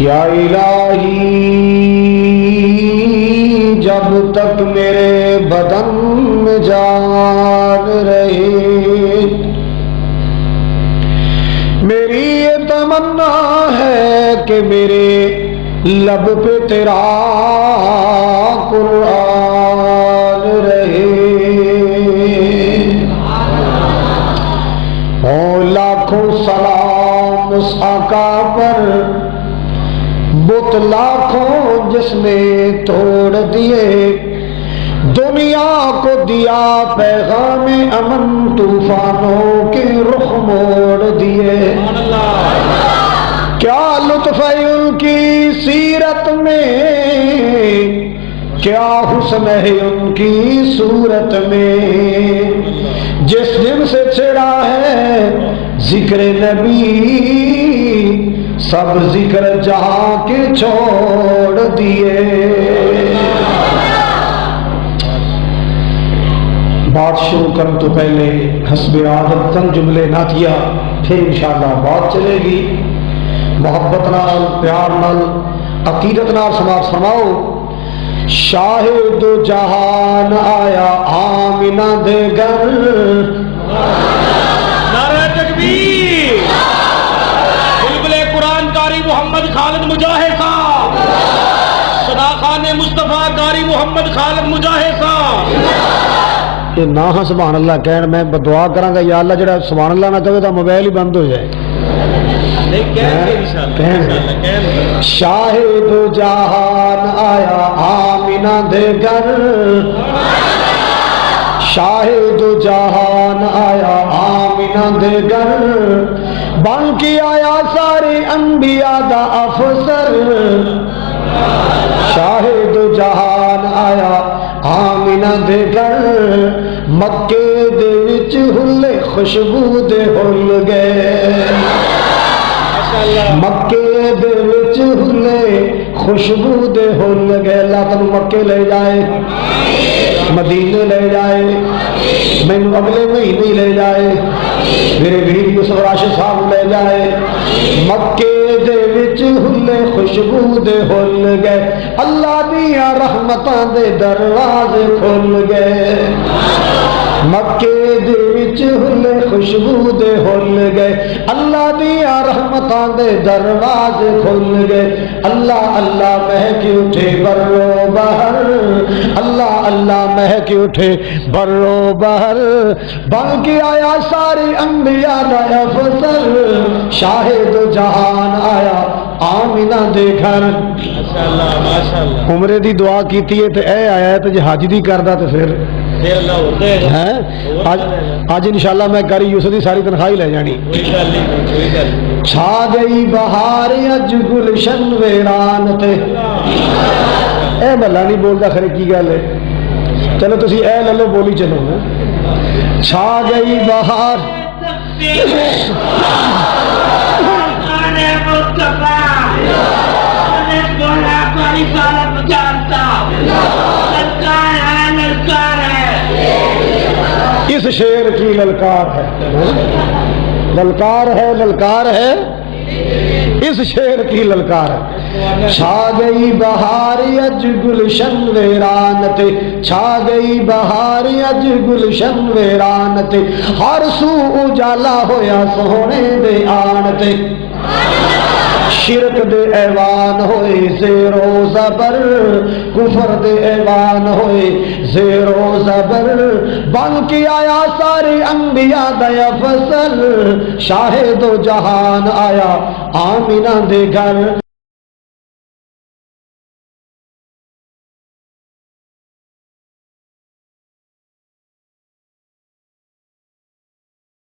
یا الہی جب تک میرے بدن میں جان رہے، میری یہ تمنا ہے کہ میرے لب پہ تیرا قرآن رہے۔ او لاکھوں سلام اس آقا پر، بت لاکھوں جس نے توڑ دیے، دنیا کو دیا پیغام امن، طوفانوں کے رخ موڑ دیے۔ کیا لطف ہے ان کی سیرت میں، کیا حسن ہے ان کی صورت میں، جس دن سے چھڑا ہے ذکر نبی، سب ذکر جہاں کے چھوڑ دیے۔ بات شروع کرنے تو پہلے حسب عادت چند جملے نعتیہ، پھر انشاءاللہ بات چلے گی۔ محبت نال، پیار نال، عقیدت نال سماعت فرماؤ۔ شاہد جہان آیا آمینہ دے گھر، نعرہ تکبیر، بلبل قرآن قاری محمد خالد مجاہد صاحب، صداخان مصطفیٰ قاری محمد خالد مجاہد صاحب۔ یہ نہ ہاں سبحان اللہ کہن، میں دعا کراں گا یا اللہ جڑا سبحان اللہ نہ کہے تو موبائل ہی بند ہو جائے۔ شاہد جہان آیا آمینہ دے گھر، شاہد جہان آیا آمینہ دے گھر، بن کے آیا سارے انبیاء دا افسر۔ شاہد جہان آیا آمینہ دے گھر، مکے دے وچ ہلے خوشبو دے ہل گئے، مکے دے وچ ہلے خوشبو دے ہل گئے۔ اللہ تم مکے لے جائے، مدینے لے جائے، مینوں اگلے مہینے لے جائے، میرے بھیڑ یوسف راشد صاحب لے جائے۔ مکے دے وچ ہلے خوشبو دے ہل گئے، اللہ دیاں رحمتاں دے دروازے کھل گئے۔ مکے دے وچ ہلے خوشبو دے ہل گئے، اللہ دیاں رحمتاں دے دروازے کھل گئے۔ اللہ اللہ مہک اٹھے برو بہر، اللہ اللہ مہک اٹھے برو بہر، بن کے آیا سارے انبیاء دا افسر۔ شاہد جہان آیا آمینہ دے گھر۔ عمرے دی دعا کیتی ہے تے اے آیا ہے تے جے حج دی کردا تے پھر آج انشاءاللہ میں کاری یوسف دی ساری تنخواہ لے جانی۔ چھا گئی بہار اج گلشن ویران تے، اے بھلا نہیں بولدا خرے کی گل ہے، چلو تسی اے لے لو بولی چلو۔ چھا گئی بہار اس شیر کی للکار ہے، للکار ہے، للکار ہے، اس شیر کی للکار ہے۔ چھا گئی بہار اج گلشن ویران تے، چھا گئی بہار اج گلشن ویران تے، ہر سو اجالا ہویا سونے دے آن تے، شرک دے ایوان ہوئے زیرو زبر، کفر دے ایوان ہوئے زیرو زبر، بن کے آیا سارے انبیاء دا افضل۔ شاہد و جہان آیا آمینہ دے گھر۔